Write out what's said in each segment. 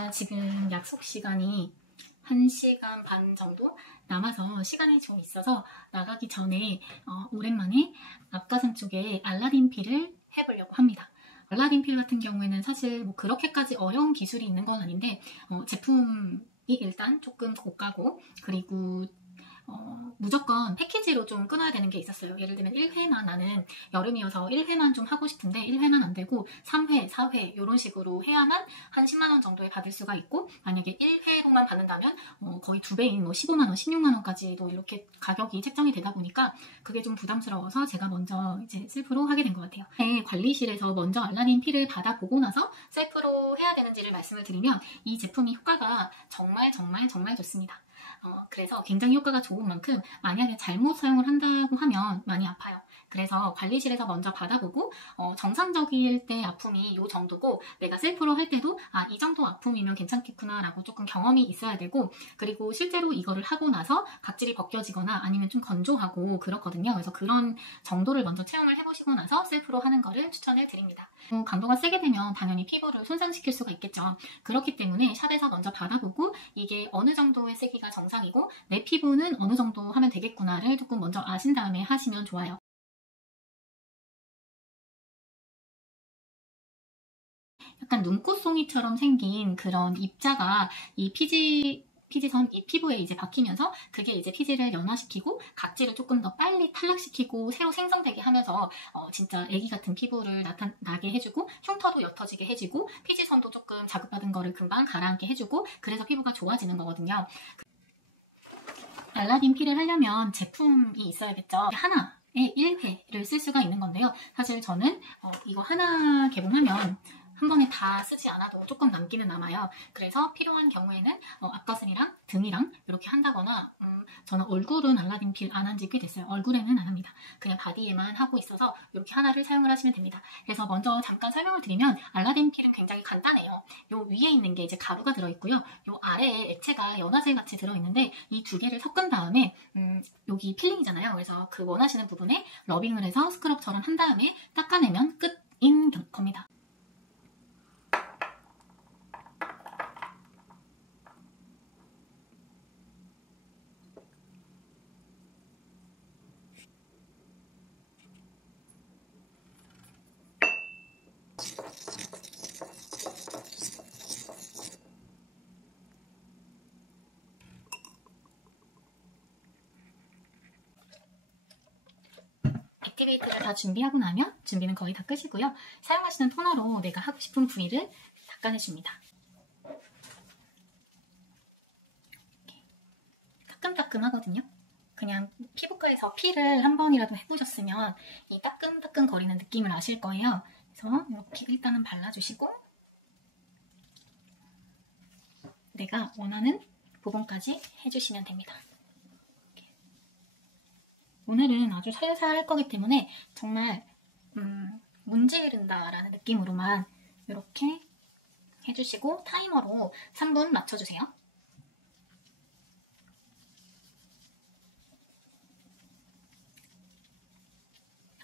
제가 지금 약속 시간이 1시간 반 정도 남아서 시간이 좀 있어서 나가기 전에 오랜만에 앞가슴 쪽에 알라딘 필을 해보려고 합니다. 알라딘 필 같은 경우에는 사실 뭐 그렇게까지 어려운 기술이 있는 건 아닌데 제품이 일단 조금 고가고 그리고 무조건 패키지로 좀 끊어야 되는 게 있었어요. 예를 들면 1회만 나는 여름이어서 1회만 좀 하고 싶은데 1회만 안 되고 3회, 4회 이런 식으로 해야만 한 10만원 정도에 받을 수가 있고 만약에 1회로만 받는다면 거의 2배인 뭐 15만원, 16만원까지도 이렇게 가격이 책정이 되다 보니까 그게 좀 부담스러워서 제가 먼저 이제 셀프로 하게 된 것 같아요. 관리실에서 먼저 알라딘 필을 받아보고 나서 셀프로 해야 되는지를 말씀을 드리면 이 제품이 효과가 정말 좋습니다. 그래서 굉장히 효과가 좋은 만큼 만약에 잘못 사용을 한다고 하면 많이 아파요. 그래서 관리실에서 먼저 받아보고 정상적일 때 아픔이 이 정도고 내가 셀프로 할 때도 이 정도 아픔이면 괜찮겠구나 라고 조금 경험이 있어야 되고 그리고 실제로 이거를 하고 나서 각질이 벗겨지거나 아니면 좀 건조하고 그렇거든요. 그래서 그런 정도를 먼저 체험을 해보시고 나서 셀프로 하는 거를 추천을 드립니다. 강도가 세게 되면 당연히 피부를 손상시킬 수가 있겠죠. 그렇기 때문에 샵에서 먼저 받아보고 이게 어느 정도의 세기가 정상이고 내 피부는 어느 정도 하면 되겠구나를 조금 먼저 아신 다음에 하시면 좋아요. 약간 눈꽃송이처럼 생긴 그런 입자가 이 피지선 이 피부에 이제 박히면서 그게 이제 피지를 연화시키고 각질을 조금 더 빨리 탈락시키고 새로 생성되게 하면서 진짜 애기 같은 피부를 나게 해주고 흉터도 옅어지게 해주고 피지선도 조금 자극받은 거를 금방 가라앉게 해주고 그래서 피부가 좋아지는 거거든요. 알라딘 필을 하려면 제품이 있어야겠죠. 하나에 1회를 쓸 수가 있는 건데요. 사실 저는 이거 하나 개봉하면 한 번에 다 쓰지 않아도 조금 남기는 남아요. 그래서 필요한 경우에는 앞가슴이랑 등이랑 이렇게 한다거나 저는 얼굴은 알라딘 필 안 한 지 꽤 됐어요. 얼굴에는 안 합니다. 그냥 바디에만 하고 있어서 이렇게 하나를 사용을 하시면 됩니다. 그래서 먼저 잠깐 설명을 드리면 알라딘 필은 굉장히 간단해요. 요 위에 있는 게 이제 가루가 들어있고요. 요 아래에 액체가 연화제 같이 들어있는데 이 두 개를 섞은 다음에 여기 필링이잖아요. 그래서 그 원하시는 부분에 러빙을 해서 스크럽처럼 한 다음에 닦아내면 끝인 겁니다. 액티베이트를 다 준비하고 나면 준비는 거의 다 끝이고요. 사용하시는 토너로 내가 하고 싶은 부위를 닦아내줍니다. 따끔따끔하거든요. 그냥 피부과에서 필을 한 번이라도 해보셨으면 이 따끔따끔 거리는 느낌을 아실 거예요. 그래서 이렇게 일단은 발라주시고 내가 원하는 부분까지 해주시면 됩니다. 오늘은 아주 살살 할 거기 때문에 정말 문지른다 라는 느낌으로만 이렇게 해주시고 타이머로 3분 맞춰주세요.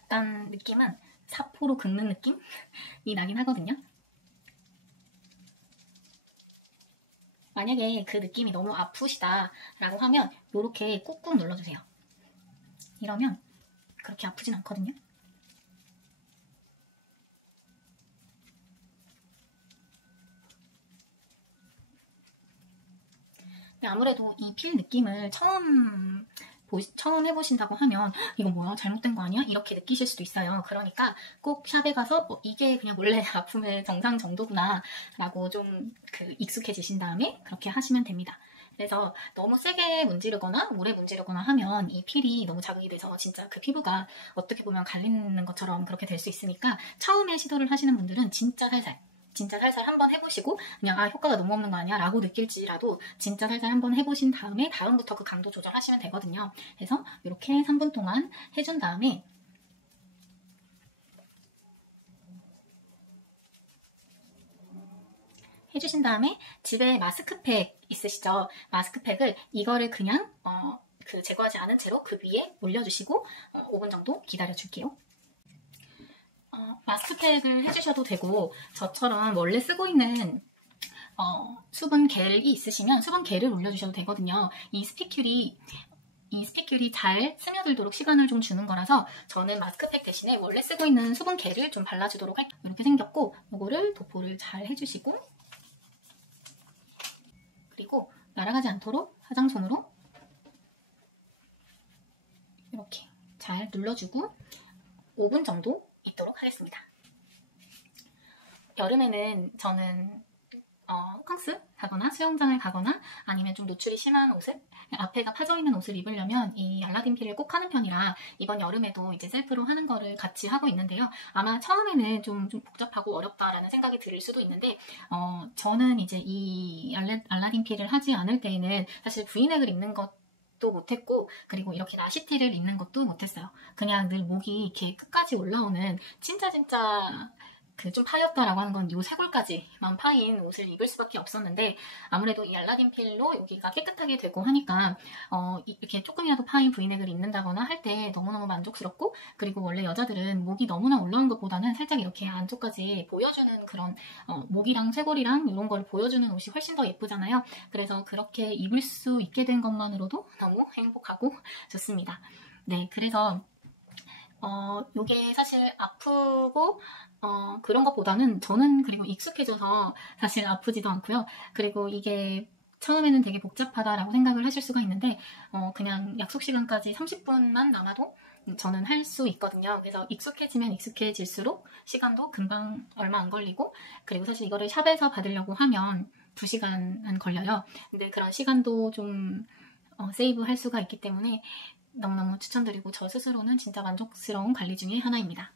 약간 느낌은 사포로 긁는 느낌이 나긴 하거든요. 만약에 그 느낌이 너무 아프시다 라고 하면 이렇게 꾹꾹 눌러주세요. 이러면 그렇게 아프진 않거든요. 근데 아무래도 이 필 느낌을 처음 해보신다고 하면 이거 뭐야? 잘못된 거 아니야? 이렇게 느끼실 수도 있어요. 그러니까 꼭 샵에 가서 이게 그냥 원래 아픔의 정상 정도구나 라고 좀 익숙해지신 다음에 그렇게 하시면 됩니다. 그래서 너무 세게 문지르거나 오래 문지르거나 하면 이 필이 너무 자극이 돼서 진짜 그 피부가 어떻게 보면 갈리는 것처럼 그렇게 될 수 있으니까 처음에 시도를 하시는 분들은 진짜 살살 한번 해보시고 그냥 효과가 너무 없는 거 아니야? 라고 느낄지라도 진짜 살살 한번 해보신 다음에 다음부터 그 강도 조절하시면 되거든요. 그래서 이렇게 3분 동안 해준 다음에 해주신 다음에 집에 마스크팩 있으시죠? 마스크팩을 이거를 그냥 제거하지 않은 채로 그 위에 올려주시고 5분 정도 기다려줄게요. 마스크팩을 해주셔도 되고 저처럼 원래 쓰고 있는 수분 겔이 있으시면 수분 겔을 올려주셔도 되거든요. 이 스피큘이 잘 스며들도록 시간을 좀 주는 거라서 저는 마스크팩 대신에 원래 쓰고 있는 수분 겔을 좀 발라주도록 할게요. 이렇게 생겼고 이거를 도포를 잘 해주시고, 그리고 날아가지 않도록 화장솜으로 이렇게 잘 눌러주고 5분 정도 있도록 하겠습니다. 여름에는 저는 캉스 가거나 수영장을 가거나 아니면 좀 노출이 심한 옷을, 앞에가 파져있는 옷을 입으려면 이 알라딘 필을 꼭 하는 편이라 이번 여름에도 이제 셀프로 하는 거를 같이 하고 있는데요. 아마 처음에는 좀 복잡하고 어렵다라는 생각이 들 수도 있는데 저는 이제 이 알라딘 필을 하지 않을 때에는 사실 브이넥을 입는 것도 못했고, 그리고 이렇게 나시티를 입는 것도 못했어요. 그냥 늘 목이 이렇게 끝까지 올라오는 진짜 그 좀 파였다라고 하는 건 요 쇄골까지만 파인 옷을 입을 수밖에 없었는데, 아무래도 이 알라딘 필로 여기가 깨끗하게 되고 하니까 이렇게 조금이라도 파인 브이넥을 입는다거나 할 때 너무너무 만족스럽고, 그리고 원래 여자들은 목이 너무나 올라온 것보다는 살짝 이렇게 안쪽까지 보여주는 그런 목이랑 쇄골이랑 이런 걸 보여주는 옷이 훨씬 더 예쁘잖아요. 그래서 그렇게 입을 수 있게 된 것만으로도 너무 행복하고 좋습니다. 네, 그래서 요게 사실 아프고 그런 것보다는 저는 그리고 익숙해져서 사실 아프지도 않고요. 그리고 이게 처음에는 되게 복잡하다라고 생각을 하실 수가 있는데 그냥 약속 시간까지 30분만 남아도 저는 할 수 있거든요. 그래서 익숙해지면 익숙해질수록 시간도 금방 얼마 안 걸리고, 그리고 사실 이거를 샵에서 받으려고 하면 2시간 걸려요. 근데 그런 시간도 좀 세이브 할 수가 있기 때문에 너무너무 추천드리고, 저 스스로는 진짜 만족스러운 관리 중에 하나입니다.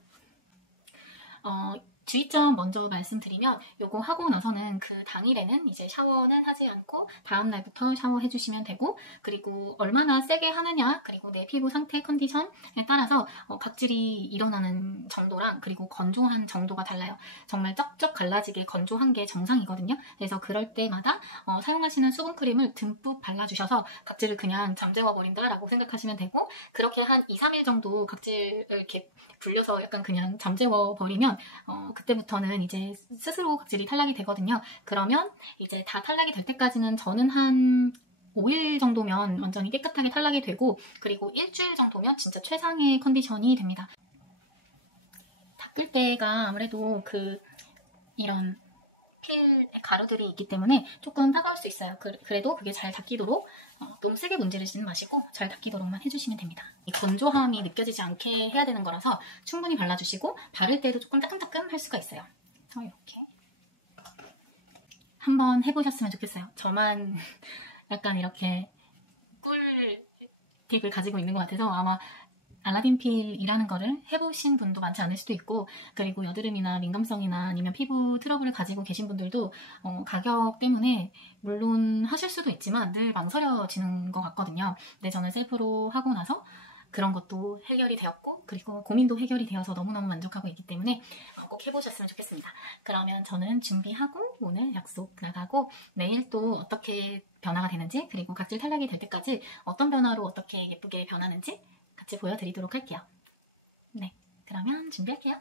주의점 먼저 말씀드리면, 요거 하고 나서는 그 당일에는 이제 샤워는 하지 않고 다음날부터 샤워해 주시면 되고, 그리고 얼마나 세게 하느냐, 그리고 내 피부 상태 컨디션에 따라서 각질이 일어나는 정도랑 그리고 건조한 정도가 달라요. 정말 쩍쩍 갈라지게 건조한 게 정상이거든요. 그래서 그럴 때마다 사용하시는 수분크림을 듬뿍 발라주셔서 각질을 그냥 잠재워 버린다라고 생각하시면 되고, 그렇게 한 2-3일 정도 각질을 이렇게 불려서 약간 그냥 잠재워 버리면 그때부터는 이제 스스로 각질이 탈락이 되거든요. 그러면 이제 다 탈락이 될 때까지는 저는 한 5일 정도면 완전히 깨끗하게 탈락이 되고, 그리고 일주일 정도면 진짜 최상의 컨디션이 됩니다. 닦을 때가 아무래도 이런 필 가루들이 있기 때문에 조금 따가울 수 있어요. 그래도 그게 잘 닦이도록 너무 세게 문지르지는 마시고 잘 닦이도록만 해주시면 됩니다. 이 건조함이 느껴지지 않게 해야 되는 거라서 충분히 발라주시고, 바를 때도 조금 따끔따끔 할 수가 있어요. 이렇게 한번 해보셨으면 좋겠어요. 저만 약간 이렇게 꿀팁을 가지고 있는 것 같아서 아마 알라딘 필이라는 거를 해보신 분도 많지 않을 수도 있고, 그리고 여드름이나 민감성이나 아니면 피부 트러블을 가지고 계신 분들도 가격 때문에 물론 하실 수도 있지만 늘 망설여지는 것 같거든요. 근데 저는 셀프로 하고 나서 그런 것도 해결이 되었고, 그리고 고민도 해결이 되어서 너무너무 만족하고 있기 때문에 꼭 해보셨으면 좋겠습니다. 그러면 저는 준비하고 오늘 약속 나가고, 내일 또 어떻게 변화가 되는지, 그리고 각질 탈락이 될 때까지 어떤 변화로 어떻게 예쁘게 변하는지 같이 보여드리도록 할게요. 네, 그러면 준비할게요.